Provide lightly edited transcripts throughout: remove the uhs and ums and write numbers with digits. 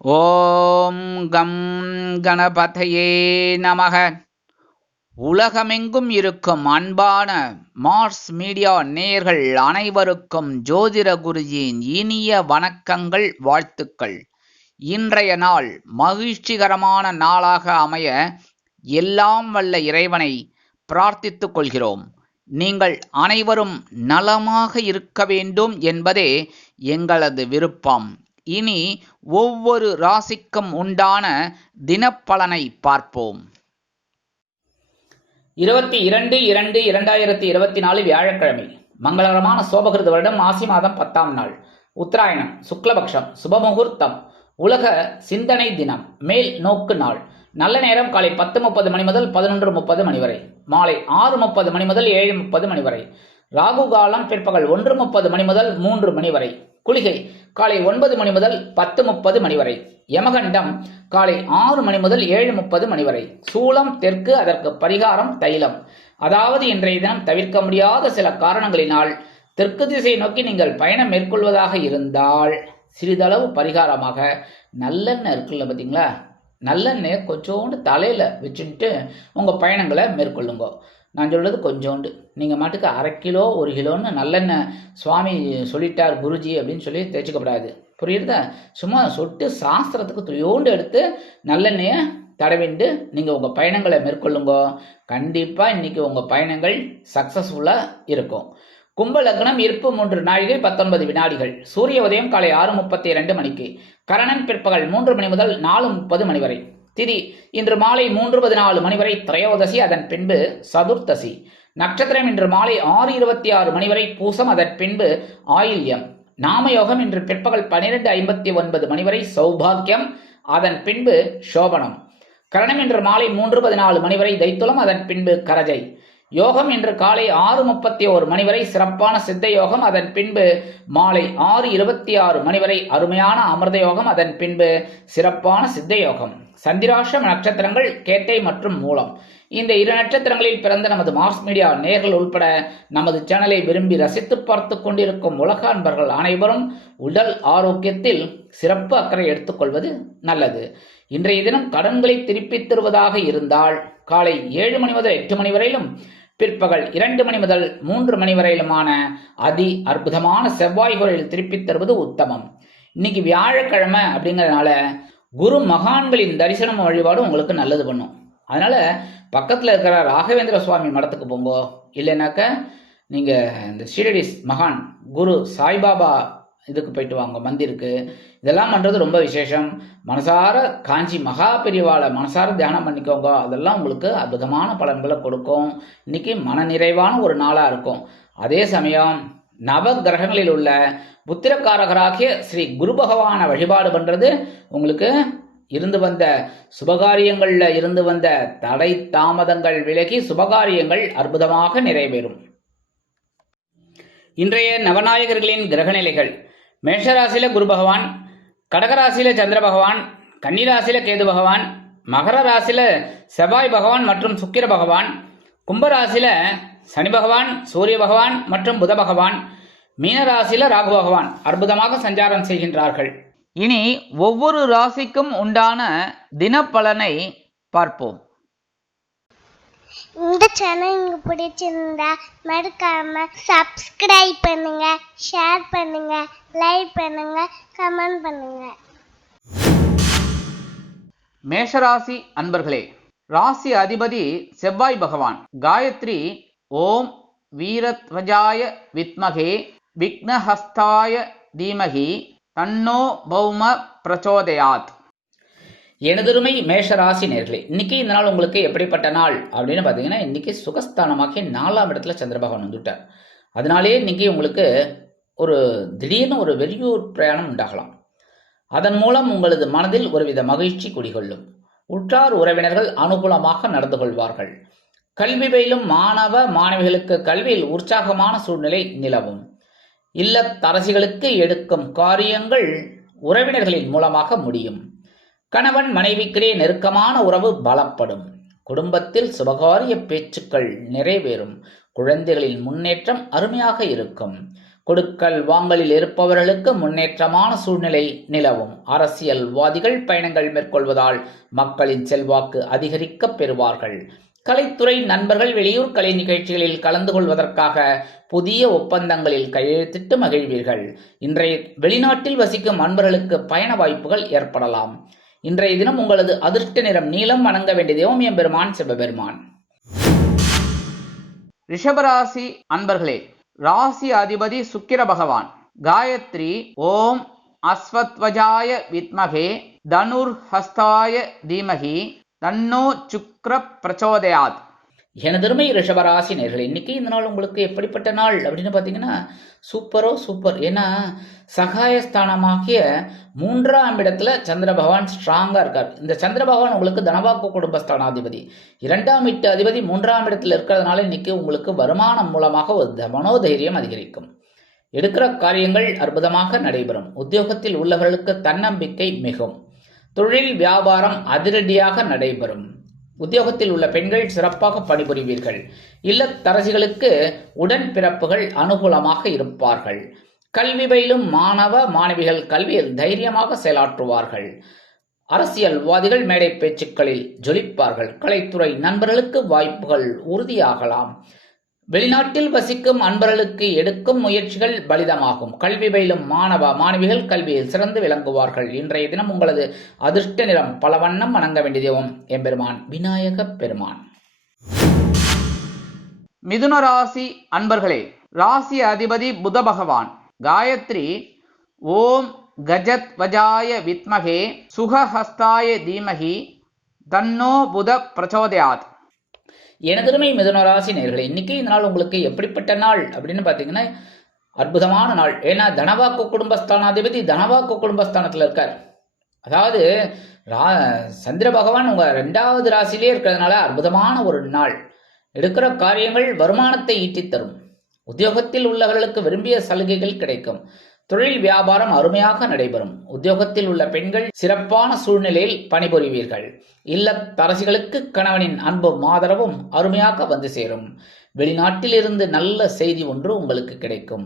ஓம் come கணபதையே நமக. உலகமெங்கும் இருக்கும் அன்பான மார்ஸ் மீடியா நேயர்கள் அனைவருக்கும் ஜோதிட குருஜியின் இனிய வணக்கங்கள், வாழ்த்துக்கள். இன்றைய நாள் மகிழ்ச்சிகரமான நாளாக அமைய எல்லாம் வல்ல இறைவனை பிரார்த்தித்துக் கொள்கிறோம். நீங்கள் அனைவரும் நலமாக இருக்க வேண்டும் என்பதே எங்களது விருப்பம். இனி ஒவ்வொரு ராசிக்கும் உண்டான தினப்பலனை பார்ப்போம். 22/2/2024 வியாழக்கிழமை, மங்களகரமான சோபகிருத வருடம் ஆசி மாதம் 10ஆம் நாள், உத்தராயணம், சுக்லபக்ஷம், சுபமுகூர்த்தம், உலக சிந்தனை தினம், மேல் நோக்கு நாள். நல்ல நேரம் காலை 10:30 மணி முதல் 11:30 மணி வரை, மாலை 6:30 மணி முதல் 7:30 மணி வரை. ராகு காலம் பிற்பகல் 1:30 மணி முதல் 3 மணி வரை. குளிகை காலை 9 மணி முதல் 10:30 மணி வரை. யமகண்டம் காலை 6 மணி முதல் 7:30 மணி வரை. சூலம் தெற்கு, அதற்கு பரிகாரம் தைலம். அதாவது இன்றைய தினம் தவிர்க்க முடியாத சில காரணங்களினால் தெற்கு திசை நோக்கி நீங்கள் பயணம் மேற்கொள்வதாக இருந்தால் சிறிதளவு பரிகாரமாக நல்லெண்ணெய் இருக்குல்ல பார்த்தீங்களா, நல்லெண்ணெய் கொஞ்சோண்டு தலையில் வச்சுட்டு உங்கள் பயணங்களை மேற்கொள்ளுங்க. நான் சொல்கிறது கொஞ்சோண்டு, நீங்கள் மாட்டுக்கு 1/2 கிலோ 1 கிலோன்னு நல்லெண்ணெய் சுவாமி சொல்லிட்டார் குருஜி அப்படின்னு சொல்லி தேய்ச்சிக்கப்படாது, புரியுறதா? சும்மா சொட்டு சாஸ்திரத்துக்கு துளியோண்டு எடுத்து நல்லெண்ணெயை தடவிண்டு நீங்கள் உங்கள் பயணங்களை மேற்கொள்ளுங்க. கண்டிப்பாக இன்றைக்கி உங்கள் பயணங்கள் சக்ஸஸ்ஃபுல்லாக இருக்கும். கும்ப லக்னம், இருப்பு 3 நாழிகை 19 வினாடிகள். சூரிய உதயம் காலை 6:32 மணிக்கு. கரணன் பிற்பகல் 3 மணி முதல் 4:30 மணி வரை. திதி இன்று மாலை 3:14 மணி வரை திரையோதசி, அதன் பின்பு சதுர்த்தசி. நட்சத்திரம் இன்று மாலை 6:26 மணி வரை பூசம், அதன் பின்பு ஆயில்யம். நாமயோகம் இன்று பிற்பகல் 12:59 மணி வரை சௌபாக்கியம், அதன் பின்பு சோபனம். கரணம் இன்று மாலை 3:14 மணி வரை தைத்துளம், அதன் பின்பு கரஜை. யோகம் இன்று காலை 6:31 மணி வரை சிறப்பான சித்த யோகம், அதன் பின்பு மாலை 6:26 மணி வரை அருமையான அமிர்த யோகம், அதன் பின்பு சிறப்பான சித்த யோகம். சந்திராஷ்டம நட்சத்திரங்கள் கேட்டை மற்றும் மூலம். இந்த 2 நட்சத்திரங்களில் பிறந்த நமது மார்ஸ் மீடியா நேயர்கள் உள்பட நமது சேனலை விரும்பி ரசித்து பார்த்து கொண்டிருக்கும் உலக அன்பர்கள் அனைவரும் உடல் ஆரோக்கியத்தில் சிறப்பு அக்கறை எடுத்துக்கொள்வது நல்லது. இன்றைய தினம் கடன்களை திருப்பித் தருவதாக இருந்தால் காலை 7 மணி முதல் 8 மணி வரையிலும், பிற்பகல் 2 மணி முதல் 3 மணி வரையிலுமான அதி அற்புதமான செவ்வாய் கோளில் திருப்பித் தருவது உத்தமம். இன்னைக்கு வியாழக்கிழமை அப்படிங்கிறதுனால குரு மகான்களின் தரிசனம் வழிபாடு உங்களுக்கு நல்லது பண்ணும். அதனால பக்கத்தில் இருக்கிற ராகவேந்திர சுவாமி மடத்துக்கு போங்கோ, இல்லைனாக்க நீங்கள் இந்த ஷீரடிஸ் மகான் குரு சாய்பாபா இதுக்கு போயிட்டு வாங்க, மந்திருக்கு. இதெல்லாம் பண்ணுறது ரொம்ப விசேஷம். மனசார காஞ்சி மகா பெரிவாளை மனசார தியானம் பண்ணிக்கோங்க, அதெல்லாம் உங்களுக்கு அற்புதமான பலன்களை கொடுக்கும். இன்னைக்கு மன நிறைவான ஒரு நாளாக இருக்கும். அதே சமயம் நவ கிரகங்களில் உள்ள புத்திரக்காரகராகிய ஸ்ரீ குரு பகவானை வழிபாடு பண்ணுறது உங்களுக்கு இருந்து வந்த சுபகாரியங்களில் இருந்து வந்த தடை தாமதங்கள் விலகி சுபகாரியங்கள் அற்புதமாக நிறைவேறும். இன்றைய நவநாயகர்களின் கிரகநிலைகள்: மேஷராசியில குரு பகவான், கடகராசியில சந்திர பகவான், கன்னிராசியில கேது பகவான், மகர ராசியில செவ்வாய் பகவான் மற்றும் சுக்கிர பகவான், கும்பராசியில சனி பகவான், சூரிய பகவான் மற்றும் புத பகவான், மீனராசியில ராகு பகவான் அற்புதமாக சஞ்சாரம் செய்கின்றார்கள். இனி ஒவ்வொரு ராசிக்கும் உண்டான தினப்பலனை பார்ப்போம். இந்த சேனல் உங்களுக்கு பிடிச்சிருந்தா மறக்காம சப்ஸ்கிரைப் பண்ணுங்க, ஷேர் பண்ணுங்க, லைக் பண்ணுங்க, கமெண்ட் பண்ணுங்க. மேஷராசி அன்பர்களே, ராசி அதிபதி செவ்வாய் பகவான். காயத்ரி ஓம் வீரத்வஜாய வித்மகே விக்னஹஸ்தாய தீமகி தன்னோ பௌம பிரச்சோதயாத். எனதுருமை மேஷராசி நேர்களே, இன்னைக்கு இந்த நாள் உங்களுக்கு எப்படிப்பட்ட நாள் அப்படின்னு பார்த்தீங்கன்னா, இன்னைக்கு சுகஸ்தானமாக்கி 4ஆம் இடத்துல சந்திர பகவான் வந்துட்டார். அதனாலே இன்னைக்கு உங்களுக்கு ஒரு திடீர்னு ஒரு வெளியூர் பிரயாணம் உண்டாகலாம். அதன் மூலம் உங்களது மனதில் ஒருவித மகிழ்ச்சி குடிகொள்ளும். உற்றார் உறவினர்கள் அனுகூலமாக நடந்து கொள்வார்கள். கல்வி பயிலும் மாணவ மாணவிகளுக்கு கல்வியில் உற்சாகமான சூழ்நிலை நிலவும். இல்லத்தரசிகளுக்கு எடுக்கும் காரியங்கள் உறவினர்களின் மூலமாக முடியும். கணவன் மனைவிக்கிடையே நெருக்கமான உறவு பலப்படும். குடும்பத்தில் சுபகாரிய பேச்சுக்கள் நிறைவேறும். குழந்தைகளின் முன்னேற்றம் அருமையாக இருக்கும். கொடுக்கல் வாங்கலில் இருப்பவர்களுக்கு முன்னேற்றமான சூழ்நிலை நிலவும். அரசியல்வாதிகள் பயணங்கள் மேற்கொள்வதால் மக்களின் செல்வாக்கு அதிகரிக்கப் பெறுவார்கள். கலைத்துறை நண்பர்கள் வெளியூர் கலை நிகழ்ச்சிகளில் கலந்து கொள்வதற்காக புதிய ஒப்பந்தங்களில் கையெழுத்திட்டு மகிழ்வீர்கள். இன்றைய வெளிநாட்டில் வசிக்கும் அன்பர்களுக்கு பயண வாய்ப்புகள் ஏற்படலாம். இன்றைய தினம் உங்களது அதிர்ஷ்ட நிறம் நீலம். வணங்க வேண்டிய தெய்வம் எம்பெருமான் சிவபெருமான். ரிஷபராசி அன்பர்களே, ராசி அதிபதி சுக்கிர பகவான். காயத்ரி ஓம் அஸ்வத்வஜாய வித்மகே தனுர் ஹஸ்தாய தீமகி தன்னோ சுக்ர பிரச்சோதயாத். எனதருமை ரிஷபராசி நேயர்களே, இன்னைக்கு இந்த நாள் உங்களுக்கு எப்படிப்பட்ட நாள் அப்படின்னு பார்த்தீங்கன்னா சூப்பர். ஏன்னா சகாயஸ்தானமாகிய 3ஆம் இடத்துல சந்திர பகவான் ஸ்ட்ராங்காக இருக்கார். இந்த சந்திர பகவான் உங்களுக்கு தனவாக்கு குடும்பஸ்தானாதிபதி, 2ஆம் வீட்டு அதிபதி 3ஆம் இடத்துல இருக்கிறதுனால இன்னைக்கு உங்களுக்கு வருமானம் மூலமாக ஒரு மனோதைரியம் அதிகரிக்கும். எடுக்கிற காரியங்கள் அற்புதமாக நடைபெறும். உத்தியோகத்தில் உள்ளவர்களுக்கு தன்னம்பிக்கை மிகும். தொழில் வியாபாரம் அதிரடியாக நடைபெறும். உத்தியோகத்தில் உள்ள பெண்கள் சிறப்பாக பணிபுரிவீர்கள். இல்லத்தரசிகளுக்கு உடன்பிறப்புகள் அனுகூலமாக இருப்பார்கள். கல்வி பயிலும் மாணவ மாணவிகள் கல்வியில் தைரியமாக செயலாற்றுவார்கள். அரசியல்வாதிகள் மேடை பேச்சுக்களில் ஜொலிப்பார்கள். கலைத்துறை நண்பர்களுக்கு வாய்ப்புகள் உறுதியாகலாம். வெளிநாட்டில் வசிக்கும் அன்பர்களுக்கு எடுக்கும் முயற்சிகள் பலிதமாகும். கல்வி பயிலும் மாணவ மாணவிகள் கல்வியில் சிறந்து விளங்குவார்கள். இன்றைய தினம் உங்களது அதிர்ஷ்ட நிறம் பல வண்ணம். வணங்க வேண்டிய தெய்வம் எம்பெருமான் விநாயக பெருமான். மிதுன ராசி அன்பர்களே, ராசி அதிபதி புத பகவான். காயத்ரி ஓம் கஜத்வஜாய வித்மகே சுகஹஸ்தாய தீமகி தன்னோ புத பிரச்சோதயாத். எனதருமை மிதுன ராசி நேயர்களே, இன்னைக்கு இந்த நாள் உங்களுக்கு எப்படிப்பட்ட நாள் அப்படின்னு பார்த்தீங்கன்னா அற்புதமான நாள். ஏன்னா தனவாக்கு குடும்பஸ்தானாதிபதி தனவாக்கு குடும்பஸ்தானத்தில் இருக்கார். அதாவது சந்திர பகவான் உங்கள் 2வது ராசியிலே இருக்கிறதுனால அற்புதமான ஒரு நாள். எடுக்கிற காரியங்கள் வருமானத்தை ஈட்டித் தரும். உத்தியோகத்தில் உள்ளவர்களுக்கு விரும்பிய சலுகைகள் கிடைக்கும். தொழில் வியாபாரம் அருமையாக நடைபெறும். உத்தியோகத்தில் உள்ள பெண்கள் சிறப்பான சூழ்நிலையில் பணிபுரிவீர்கள். இல்லத்தரசிகளுக்கு கணவனின் அன்பும் ஆதரவும் அருமையாக வந்து சேரும். வெளிநாட்டில் இருந்து நல்ல செய்தி ஒன்று உங்களுக்கு கிடைக்கும்.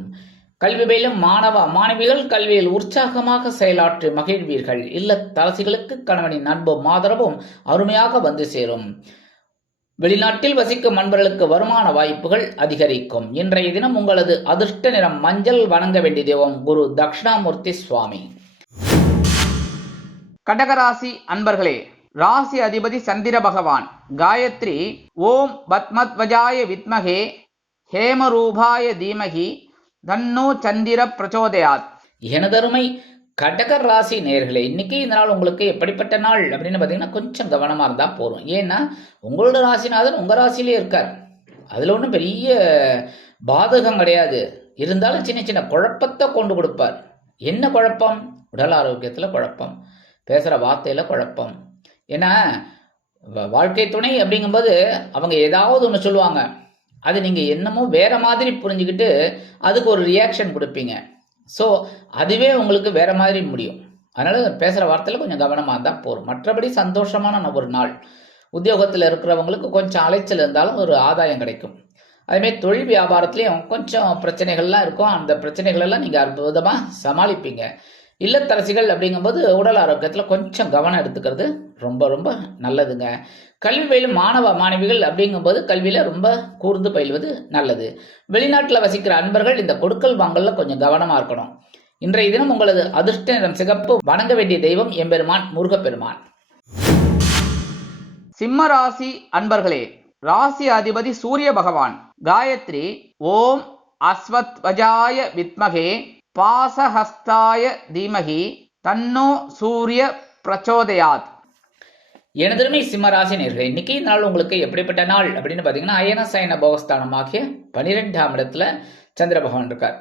கல்வி பயிலும் மாணவ மாணவிகள் கல்வியில் உற்சாகமாக செயலாற்றி மகிழ்வீர்கள். இல்லத்தரசிகளுக்கு கணவனின் அன்பும் ஆதரவும் அருமையாக வந்து சேரும். வெளிநாட்டில் வசிக்கும் அன்பர்களுக்கு வருமான வாய்ப்புகள் அதிகரிக்கும். இன்றைய தினம் உங்களது அதிர்ஷ்ட நிறம் மஞ்சள். வணங்க வேண்டிய தெய்வம் குரு தட்சிணாமூர்த்தி சுவாமி. கடகராசி அன்பர்களே, ராசி அதிபதி சந்திர பகவான். காயத்ரி ஓம் பத்மத்வஜாய வித்மகே ஹேமரூபாய தீமகி தன்னோ சந்திர பிரச்சோதயாத். எனதருமை கடகர் ராசி நேயர்களே, இன்னைக்கு இந்த நாள் உங்களுக்கு எப்படிப்பட்ட நாள் அப்படின்னு பார்த்தீங்கன்னா கொஞ்சம் கவனமாக இருந்தால் போதும். ஏன்னா உங்களோட ராசிநாதன் உங்கள் ராசியிலே இருக்கார். அதில் ஒன்றும் பெரிய பாதகம் கிடையாது. இருந்தாலும் சின்ன சின்ன குழப்பத்தை கொண்டு கொடுப்பார். என்ன குழப்பம்? உடல் ஆரோக்கியத்தில் குழப்பம், பேசுகிற வார்த்தையில் குழப்பம். ஏன்னா வாழ்க்கை துணை அப்படிங்கும்போது அவங்க ஏதாவது ஒன்று சொல்லுவாங்க, அது நீங்கள் என்னமோ வேற மாதிரி புரிஞ்சுக்கிட்டு அதுக்கு ஒரு ரியாக்ஷன் கொடுப்பீங்க. ஸோ அதுவே உங்களுக்கு வேற மாதிரி முடியும். அதனால் பேசுகிற வார்த்தையில் கொஞ்சம் கவனமாக இருந்தால் போதும். மற்றபடி சந்தோஷமான ஒரு நாள். உத்தியோகத்தில் இருக்கிறவங்களுக்கு கொஞ்சம் அலைச்சல் இருந்தாலும் ஒரு ஆதாயம் கிடைக்கும். அதேமாதிரி தொழில் வியாபாரத்துலேயும் கொஞ்சம் பிரச்சனைகள்லாம் இருக்கும். அந்த பிரச்சனைகளெல்லாம் நீங்கள் அற்புதமாக சமாளிப்பீங்க. இல்லத்தரசிகள் அப்படிங்கும்போது உடல் ஆரோக்கியத்தில் கொஞ்சம் கவனம் எடுத்துக்கிறது ரொம்ப ரொம்ப நல்லதுங்க. கல்வி பயிலும் மாணவ மாணவிகள் அப்படிங்கும்போது கல்வியில் ரொம்ப கூர்ந்து பயில்வது நல்லது. வெளிநாட்டில் வசிக்கிற அன்பர்கள் இந்த கொடுக்கல் வாங்கலில் கொஞ்சம் கவனமாக இருக்கணும். இன்றைய தினம் உங்களது அதிர்ஷ்ட நிறம் சிகப்பு. வணங்க வேண்டிய தெய்வம் எம்பெருமான் முருகப்பெருமான். சிம்ம ராசி அன்பர்களே, ராசி அதிபதி சூரிய பகவான். காயத்ரி ஓம் அஸ்வத்வஜாய வித்மகே பாசஹஸ்தாய தீமகி தன்னோ சூரிய பிரச்சோதயாத். எனதருமை சிம்மராசி நேயர்களே, இன்னைக்கு இந்த நாள் உங்களுக்கு எப்படிப்பட்ட நாள் அப்படின்னு பார்த்தீங்கன்னா அயனசயன போகஸ்தானமாகிய 12ஆம் இடத்துல சந்திர பகவான் இருக்கார்.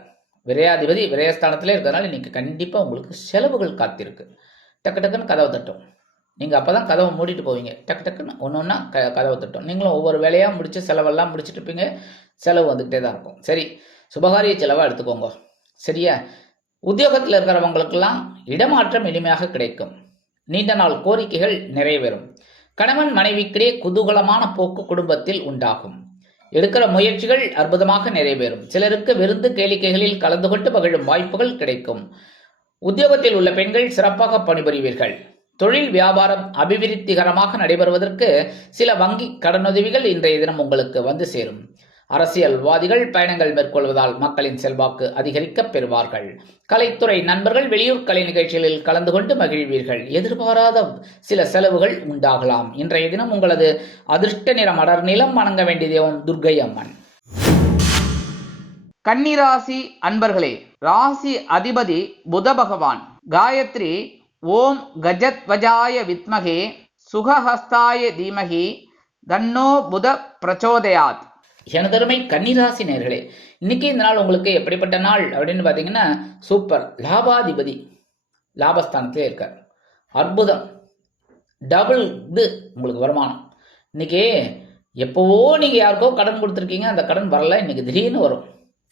விரையாதிபதி விரயஸ்தானத்தில் இருக்கிறதுனால இன்னைக்கு கண்டிப்பாக உங்களுக்கு செலவுகள் காத்திருக்கு. டக்கு டக்குன்னு கதவை தட்டும். நீங்கள் அப்போ தான் கதவை மூடிட்டு போவீங்க. டக்கு டக்குன்னு ஒன்று ஒன்றா கதவை தட்டும். நீங்களும் ஒவ்வொரு வேலையாக முடித்து செலவெல்லாம் முடிச்சுட்டு இருப்பீங்க. செலவு வந்துக்கிட்டே தான் இருக்கும். சரி, சுபகாரிய செலவாக எடுத்துக்கோங்க. சரியா? உத்தியோகத்தில் இருக்கிறவங்களுக்கெல்லாம் இடமாற்றம் எளிமையாக கிடைக்கும். நீண்ட நாள் கோரிக்கைகள் நிறைவேறும். கணவன் மனைவிக்கிடையே குதூகலமான போக்கு குடும்பத்தில் உண்டாகும். எடுக்கிற முயற்சிகள் அற்புதமாக நிறைவேறும். சிலருக்கு விருந்து கேளிக்கைகளில் கலந்து கொண்டு மகிழும் வாய்ப்புகள் கிடைக்கும். உத்தியோகத்தில் உள்ள பெண்கள் சிறப்பாக பணிபுரிவீர்கள். தொழில் வியாபாரம் அபிவிருத்திகரமாக நடைபெறுவதற்கு சில வங்கி கடனுதவிகள் இன்றைய தினம் உங்களுக்கு வந்து சேரும். அரசியல்வாதிகள் பயணங்கள் மேற்கொள்வதால் மக்களின் செல்வாக்கு அதிகரிக்கப் பெறுவார்கள். கலைத்துறை நண்பர்கள் வெளியூர் கலை நிகழ்ச்சிகளில் கலந்து கொண்டு மகிழ்வீர்கள். எதிர்பாராத சில செலவுகள் உண்டாகலாம். இன்றைய தினம் உங்களது அதிர்ஷ்ட நிறம் அடர் நிலம். வணங்க வேண்டிய தெய்வம் துர்க்கை அம்மன். கன்னிராசி அன்பர்களே, ராசி அதிபதி புத பகவான். காயத்ரி ஓம் கஜத்வஜாய வித்மகே சுகஹஸ்தாய தீமகி தன்னோ புத பிரச்சோதயாத். எனதருமை கன்னிராசி நேர்களே, இன்னைக்கு இந்த நாள் உங்களுக்கு எப்படிப்பட்ட நாள் அப்படின்னு பார்த்தீங்கன்னா சூப்பர். லாபாதிபதி லாபஸ்தானத்திலே இருக்கார். அற்புதம். டபுள் இது உங்களுக்கு வருமானம். இன்னைக்கு எப்போவோ நீங்கள் யாருக்கோ கடன் கொடுத்துருக்கீங்க, அந்த கடன் வரல, இன்னைக்கு திடீர்னு வரும்.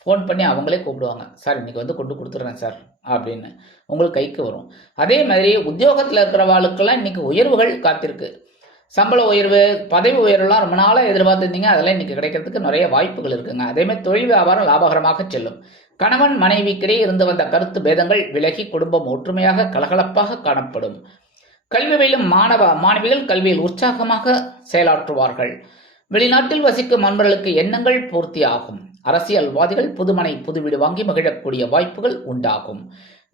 ஃபோன் பண்ணி அவங்களே கூப்பிடுவாங்க, சார் இன்னைக்கு வந்து கொண்டு கொடுத்துட்றேன் சார் அப்படின்னு உங்களுக்கு கைக்கு வரும். அதே மாதிரி உத்தியோகத்தில் இருக்கிறவாளுக்கெல்லாம் இன்னைக்கு உயர்வுகள் காத்திருக்கு. சம்பள உயர்வு, பதவி உயர்வுலாம் ரொம்ப நாளாக எதிர்பார்த்துருந்தீங்க, அதெல்லாம் இன்னைக்கு கிடைக்கிறதுக்கு நிறைய வாய்ப்புகள் இருக்குங்க. அதேமாதிரி தொழில் வியாபாரம் லாபகரமாக செல்லும். கணவன் மனைவிக்கிடையே இருந்து வந்த கருத்து பேதங்கள் விலகி குடும்பம் ஒற்றுமையாக கலகலப்பாக காணப்படும். கல்வி பயிலும் மாணவ மாணவிகள் கல்வியில் உற்சாகமாக செயலாற்றுவார்கள். வெளிநாட்டில் வசிக்கும் நண்பர்களுக்கு எண்ணங்கள் பூர்த்தி ஆகும். அரசியல்வாதிகள் புதுமனை புது வீடு வாங்கி மகிழக்கூடிய வாய்ப்புகள் உண்டாகும்.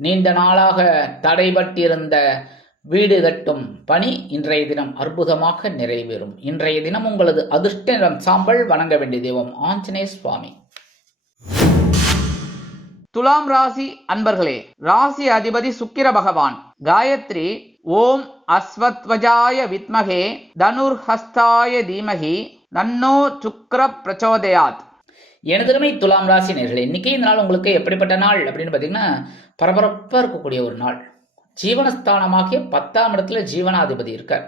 நீண்ட நாளாக தடைபட்டிருந்த வீடு கட்டும் பணி இன்றைய தினம் அற்புதமாக நிறைவேறும். இன்றைய தினம் உங்களது அதிர்ஷ்ட நிறம் சாம்பல். வணங்க வேண்டிய தெய்வம் ஆஞ்சநேய சுவாமி. துலாம் ராசி அன்பர்களே, ராசி அதிபதி சுக்கிர பகவான். காயத்ரி ஓம் அஸ்வத்வஜாய வித்மகே தனுர்ஹஸ்தாய தீமகி தன்னோ சுக்கிர பிரச்சோதயாத். எனதருமை துலாம் ராசி நேர்களே, இன்னைக்கு இந்த நாள் உங்களுக்கு எப்படிப்பட்ட நாள் அப்படின்னு பார்த்தீங்கன்னா பரபரப்பாக இருக்கக்கூடிய ஒரு நாள். ஜீவனஸ்தானமாகிய 10ஆம் இடத்துல ஜீவனாதிபதி இருக்கார்.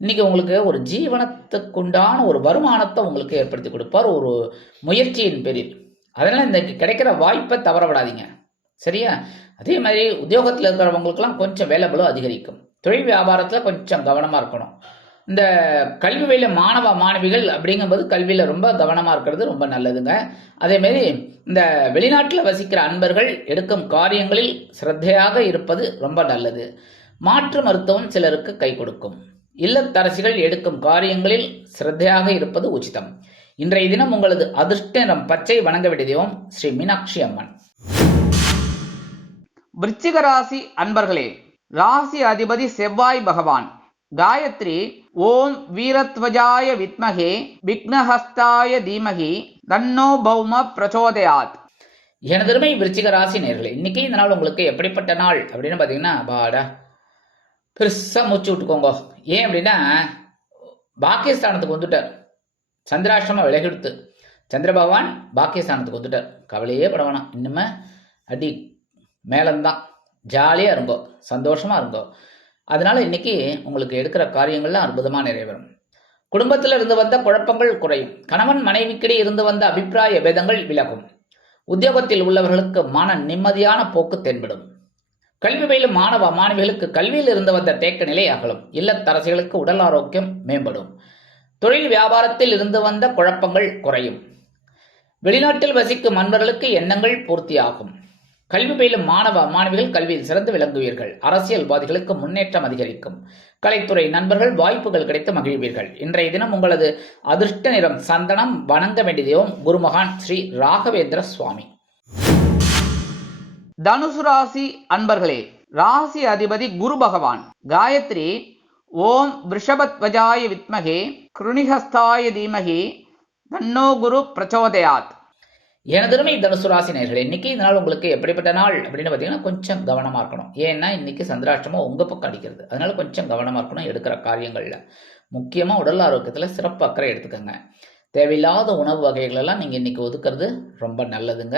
இன்னைக்கு உங்களுக்கு ஒரு ஜீவனத்துக்குண்டான ஒரு வருமானத்தை உங்களுக்கு ஏற்படுத்தி கொடுப்பார் ஒரு முயற்சியின் பேரில். அதனால் இந்த கிடைக்கிற வாய்ப்பை தவற விடாதீங்க, சரியா? அதே மாதிரி உத்தியோகத்தில் இருக்கிறவங்களுக்கெல்லாம் கொஞ்சம் வேலைபளு அதிகரிக்கும். தொழில் வியாபாரத்தில் கொஞ்சம் கவனமாக இருக்கணும். இந்த கல்வி வழியில் மாணவ மாணவிகள் அப்படிங்கும்போது கல்வியில் ரொம்ப கவனமாக இருக்கிறது ரொம்ப நல்லதுங்க. அதேமாரி இந்த வெளிநாட்டில் வசிக்கிற அன்பர்கள் எடுக்கும் காரியங்களில் சிரத்தையாக இருப்பது ரொம்ப நல்லது. மாற்று மருத்துவம் சிலருக்கு கை கொடுக்கும். இல்லத்தரசிகள் எடுக்கும் காரியங்களில் சிரத்தையாக இருப்பது உச்சிதம். இன்றைய தினம் உங்களது அதிர்ஷ்ட நிறம் பச்சை. வணங்க வேண்டிய தெய்வம் ஸ்ரீ மீனாட்சி அம்மன். விருச்சிக ராசி அன்பர்களே, ராசி அதிபதி செவ்வாய் பகவான். காயத்ரி ஓம் வீரத்வஜாய வித்மகே விக்னஹஸ்தாய தீமகி தன்னோ பௌம பிரச்சோதயாத். எனதருமை விருச்சிக ராசி நேர்களே, இன்னைக்கு இந்த நாள் உங்களுக்கு எப்படிப்பட்ட நாள் அப்படின்னு பார்த்தீங்கன்னா பாடா பெருசாக மூச்சு விட்டுக்கோங்க. ஏன் அப்படின்னா பாக்கியஸ்தானத்துக்கு வந்துட்டார். சந்திராஷ்டிரமம் விலகிடுத்து. சந்திர பகவான் பாக்கியஸ்தானத்துக்கு வந்துட்டார். கவலையே பட வேணாம். இன்னுமே அடி மேலந்தான். ஜாலியாக இருங்கோ, சந்தோஷமாக இருங்கோ. அதனால இன்னைக்கு உங்களுக்கு எடுக்கிற காரியங்கள்லாம் அற்புதமாக நிறைவேறும். குடும்பத்தில் இருந்து வந்த குழப்பங்கள் குறையும். கணவன் மனைவிக்கிடையே இருந்து வந்த அபிப்பிராய பேதங்கள் விலகும். உத்தியோகத்தில் உள்ளவர்களுக்கு மன நிம்மதியான போக்கு தென்படும். கல்வி பயிலும் மாணவ மாணவிகளுக்கு கல்வியில் இருந்து வந்த தேக்க நிலை அகலும். இல்லத்தரசிகளுக்கு உடல் ஆரோக்கியம் மேம்படும். தொழில் வியாபாரத்தில் இருந்து வந்த குழப்பங்கள் குறையும். வெளிநாட்டில் வசிக்கும் நண்பர்களுக்கு எண்ணங்கள் பூர்த்தியாகும். கல்வி பயிலும் மாணவ மாணவிகள் கல்வியில் சிறந்து விளங்குவீர்கள். அரசியல்வாதிகளுக்கு முன்னேற்றம் அதிகரிக்கும். கலைத்துறை நண்பர்கள் வாய்ப்புகள் கிடைத்து மகிழ்வீர்கள். இன்றைய தினம் உங்களது அதிர்ஷ்ட நிறம் சந்தனம். வணங்க வேண்டிய தெய்வம் குருமகான் ஸ்ரீ ராகவேந்திர சுவாமி. தனுசு ராசி அன்பர்களே, ராசி அதிபதி குரு பகவான். காயத்ரி ஓம் விருஷபத்வஜாய வித்மகே கிருணிஹஸ்தாய தீமகி தன்னோ குரு பிரச்சோதயாத். எனதருமை தனுசு ராசி நேயர்களே, இன்னைக்கு இந்த நாள் உங்களுக்கு எப்படிப்பட்ட நாள் அப்படின்னு பார்த்தீங்கன்னா கொஞ்சம் கவனமாக இருக்கணும். ஏன்னா இன்னைக்கு சந்திராஷ்டிரமம் உங்கள் பக்கம் அடிக்கிறது. அதனால கொஞ்சம் கவனமாக இருக்கணும் எடுக்கிற காரியங்களில். முக்கியமாக உடல் ஆரோக்கியத்தில் சிறப்பு அக்கறை எடுத்துக்கோங்க. தேவையில்லாத உணவு வகைகளெல்லாம் நீங்கள் இன்றைக்கி ஒதுக்கிறது ரொம்ப நல்லதுங்க.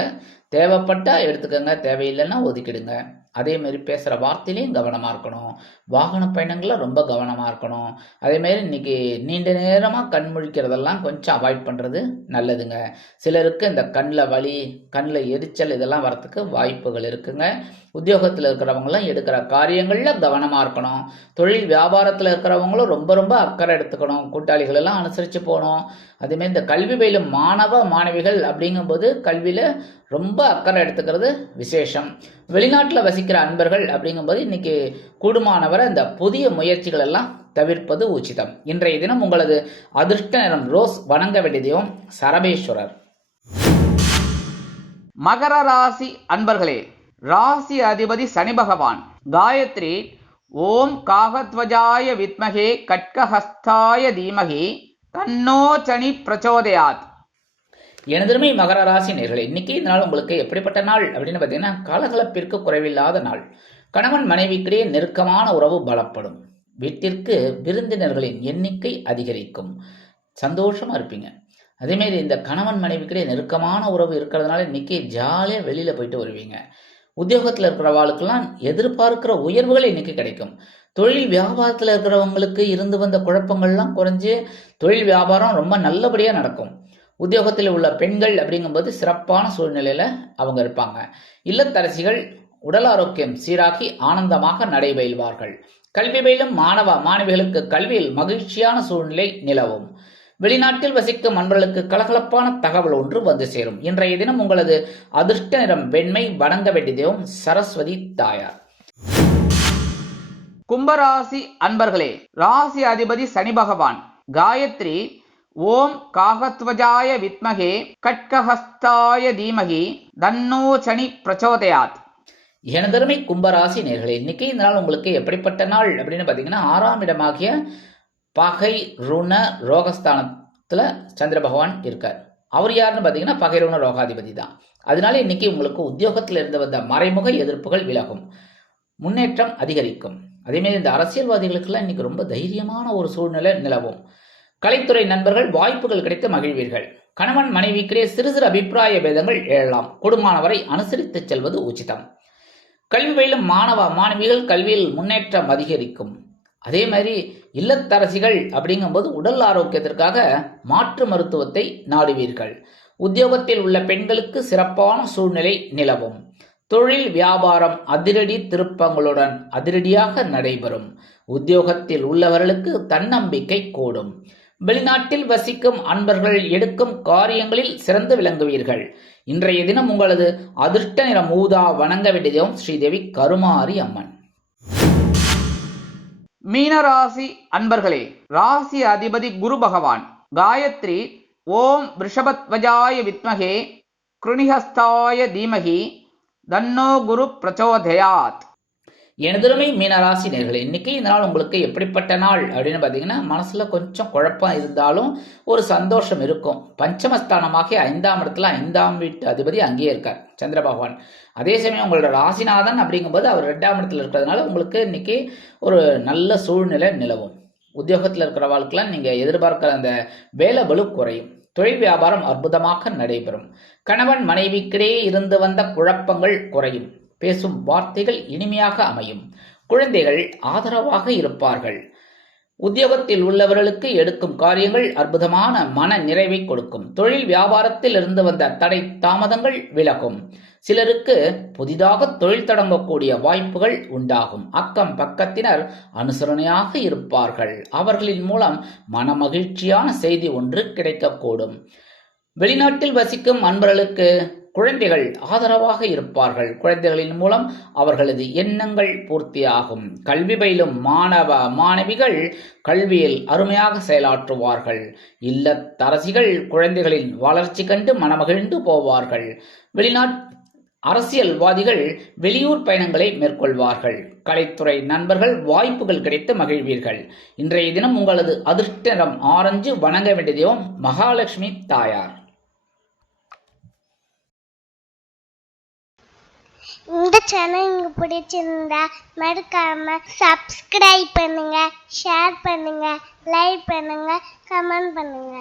தேவைப்பட்டால் எடுத்துக்கோங்க, தேவையில்லைன்னா ஒதுக்கிடுங்க. அதேமாரி பேசுகிற வார்த்தையிலையும் கவனமாக இருக்கணும். வாகன பயணங்களில் ரொம்ப கவனமாக இருக்கணும். அதேமாரி இன்றைக்கி நீண்ட நேரமாக கண் முழிக்கிறதெல்லாம் கொஞ்சம் அவாய்ட் பண்ணுறது நல்லதுங்க. சிலருக்கு இந்த கண்ணில் வலி, கண்ணில் எரிச்சல் இதெல்லாம் வரத்துக்கு வாய்ப்புகள் இருக்குங்க. உத்தியோகத்தில் இருக்கிறவங்களாம் எடுக்கிற காரியங்களில் கவனமாக இருக்கணும். தொழில் வியாபாரத்தில் இருக்கிறவங்களும் ரொம்ப ரொம்ப அக்கறை எடுத்துக்கணும். கூட்டாளிகளெல்லாம் அனுசரித்து போகணும். அதேமாதிரி இந்த கல்வி பயிலும் மாணவ மாணவிகள் அப்படிங்கும்போது கல்வியில் ரொம்ப அக்கறை எடுத்துக்கிறது விசேஷம். வெளிநாட்டில் வசிக்கிற அன்பர்கள் அப்படிங்கும்போது இன்னைக்கு கூடுமானவரை இந்த புதிய முயற்சிகள் எல்லாம் தவிர்ப்பது உச்சிதம். இன்றைய தினம் உங்களது அதிர்ஷ்ட நிறம் ரோஸ். வணங்க வேண்டிய தெய்வம் சரபேஸ்வரர். மகர ராசி அன்பர்களே, ராசி அதிபதி சனி பகவான். காயத்ரி ஓம் காகத்வஜாய வித்மகே கட்கஹஸ்தாய தீமகி தன்னோ சனி பிரச்சோதயாத். எனதுமே மகர ராசி நேர்களே, இன்னைக்கு இந்த நாள் உங்களுக்கு எப்படிப்பட்ட நாள் அப்படின்னு பார்த்தீங்கன்னா, கலகலப்பிற்கு குறைவில்லாத நாள். கணவன் மனைவிக்கிடையே நெருக்கமான உறவு பலப்படும். வீட்டிற்கு விருந்தினர்களின் எண்ணிக்கை அதிகரிக்கும். சந்தோஷமா இருப்பீங்க. அதேமாரி இந்த கணவன் மனைவிக்கிடையே நெருக்கமான உறவு இருக்கிறதுனால இன்னைக்கு ஜாலியாக வெளியில் போயிட்டு வருவீங்க. உத்தியோகத்தில் இருக்கிறவாளுக்கெல்லாம் எதிர்பார்க்கிற உயர்வுகள் இன்னைக்கு கிடைக்கும். தொழில் வியாபாரத்தில் இருக்கிறவங்களுக்கு இருந்து வந்த குழப்பங்கள்லாம் குறைஞ்சு தொழில் வியாபாரம் ரொம்ப நல்லபடியாக நடக்கும். உத்தியோகத்தில் உள்ள பெண்கள் அப்படிங்கும்போது சிறப்பான சூழ்நிலையில் அவங்க இருப்பாங்க. இல்லத்தரசிகள் உடல் ஆரோக்கியம் சீராகி ஆனந்தமாக நடைபெறுவார்கள். கல்வி பயிலும் மாணவ மாணவிகளுக்கு கல்வியில் மகிழ்ச்சியான சூழ்நிலை நிலவும். வெளிநாட்டில் வசிக்கும் அன்பர்களுக்கு கலகலப்பான தகவல் ஒன்று வந்து சேரும். இன்றைய தினம் உங்களது அதிர்ஷ்ட நிறம் வெண்மை. வணங்க வேண்டிய தெய்வம் சரஸ்வதி தாயார். கும்பராசி அன்பர்களே, ராசி அதிபதி சனி பகவான். காயத்ரி ஓம் காகத்வஜாய வித்மகே கட்கஹஸ்தாய தீமகி தன்னோ சனி பிரச்சோதயாத். எனதருமை கும்பராசி நேர்களே, இன்னைக்கு இந்த நாள் உங்களுக்கு எப்படிப்பட்ட நாள் அப்படின்னு பார்த்தீங்கன்னா, 6ஆம் இடமாகிய பகை ருண ரோகஸ்தானத்தில் சந்திர பகவான் இருக்கார். அவர் யாருன்னு பார்த்தீங்கன்னா பகை ருண ரோகாதிபதி தான். அதனால இன்னைக்கு உங்களுக்கு உத்தியோகத்தில் இருந்து வந்த மறைமுக எதிர்ப்புகள் விலகும். முன்னேற்றம் அதிகரிக்கும். அதேமாரி இந்த அரசியல்வாதிகளுக்கெல்லாம் இன்னைக்கு ரொம்ப தைரியமான ஒரு சூழ்நிலை நிலவும். கலைத்துறை நண்பர்கள் வாய்ப்புகள் கிடைத்து மகிழ்வீர்கள். கணவன் மனைவிக்கிடையே சிறு சிறு அபிப்பிராய பேதங்கள் எழலாம். கூடுமானவரை அனுசரித்து செல்வது உச்சிதம். கல்வி பயிலும் மாணவ மாணவிகள் கல்வியில் முன்னேற்றம் அதிகரிக்கும். அதே மாதிரி இல்லத்தரசிகள் அப்படிங்கும்போது உடல் ஆரோக்கியத்திற்காக மாற்று மருத்துவத்தை நாடுவீர்கள். உத்தியோகத்தில் உள்ள பெண்களுக்கு சிறப்பான சூழ்நிலை நிலவும். தொழில் வியாபாரம் அதிரடி திருப்பங்களுடன் அதிரடியாக நடைபெறும். உத்தியோகத்தில் உள்ளவர்களுக்கு தன்னம்பிக்கை கூடும். வெளிநாட்டில் வசிக்கும் அன்பர்கள் எடுக்கும் காரியங்களில் சிறந்து விளங்குவீர்கள். இன்றைய தினம் உங்களது அதிர்ஷ்ட நிறம் ஊதா. வணங்க வேண்டிய தெய்வம் ஸ்ரீதேவி கருமாரி அம்மன். மீனராசி அன்பர்களே, ராசி அதிபதி குரு பகவான். காயத்ரி ஓம் ரிஷபத்வஜாய வித்மகே கிருணிஹஸ்தாய தீமகி தன்னோ குரு பிரச்சோதயாத். எனதுமே மீனராசி நேர்களே, இன்னைக்கு இந்த நாள் உங்களுக்கு எப்படிப்பட்ட நாள் அப்படின்னு பார்த்தீங்கன்னா, மனசுல கொஞ்சம் குழப்பம் இருந்தாலும் ஒரு சந்தோஷம் இருக்கும். பஞ்சமஸ்தானமாகிய 5ஆம் இடத்துல 5ஆம் வீட்டு அதிபதி அங்கேயே இருக்கார் சந்திர பகவான். அதே சமயம் உங்களோட ராசிநாதன் அப்படிங்கும்போது அவர் 2ஆம் இடத்துல இருக்கிறதுனால உங்களுக்கு இன்னைக்கு ஒரு நல்ல சூழ்நிலை நிலவும். உத்தியோகத்தில் இருக்கிறவாளுக்கெல்லாம் நீங்கள் எதிர்பார்க்கிற அந்த வேலை பளு குறையும். தொழில் வியாபாரம் அற்புதமாக நடைபெறும். கணவன் மனைவிக்கிடையே இருந்து வந்த குழப்பங்கள் குறையும். பேசும் வார்த்தைகள் இனிமையாக அமையும். குழந்தைகள் ஆதரவாக இருப்பார்கள். உத்தியோகத்தில் உள்ளவர்களுக்கு எடுக்கும் காரியங்கள் அற்புதமான மன நிறைவை கொடுக்கும். தொழில் வியாபாரத்தில் இருந்து வந்த தடை தாமதங்கள் விலகும். சிலருக்கு புதிதாக தொழில் தொடங்கக்கூடிய வாய்ப்புகள் உண்டாகும். அக்கம் பக்கத்தினர் அனுசரணையாக இருப்பார்கள். அவர்களின் மூலம் மன மகிழ்ச்சியான செய்தி ஒன்று கிடைக்கக்கூடும். வெளிநாட்டில் வசிக்கும் அன்பர்களுக்கு குழந்தைகள் ஆதரவாக இருப்பார்கள். குழந்தைகளின் மூலம் அவர்களது எண்ணங்கள் பூர்த்தியாகும். கல்வி பயிலும் மாணவ மாணவிகள் கல்வியில் அருமையாக செயலாற்றுவார்கள். இல்லத்தரசிகள் குழந்தைகளின் வளர்ச்சி கண்டு மனமகிழ்ந்து போவார்கள். அரசியல்வாதிகள் வெளியூர் பயணங்களை மேற்கொள்வார்கள். கலைத்துறை நண்பர்கள் வாய்ப்புகள் கிடைத்து மகிழ்வீர்கள். இன்றைய தினம் உங்களது அதிர்ஷ்ட நிறம் ஆரஞ்சு. வணங்க வேண்டிய தெய்வம் மகாலட்சுமி தாயார். இந்த சேனல் உங்களுக்கு பிடிச்சிருந்தா மறக்காம சப்ஸ்கிரைப் பண்ணுங்க, ஷேர் பண்ணுங்க, லைக் பண்ணுங்க, கமெண்ட் பண்ணுங்க.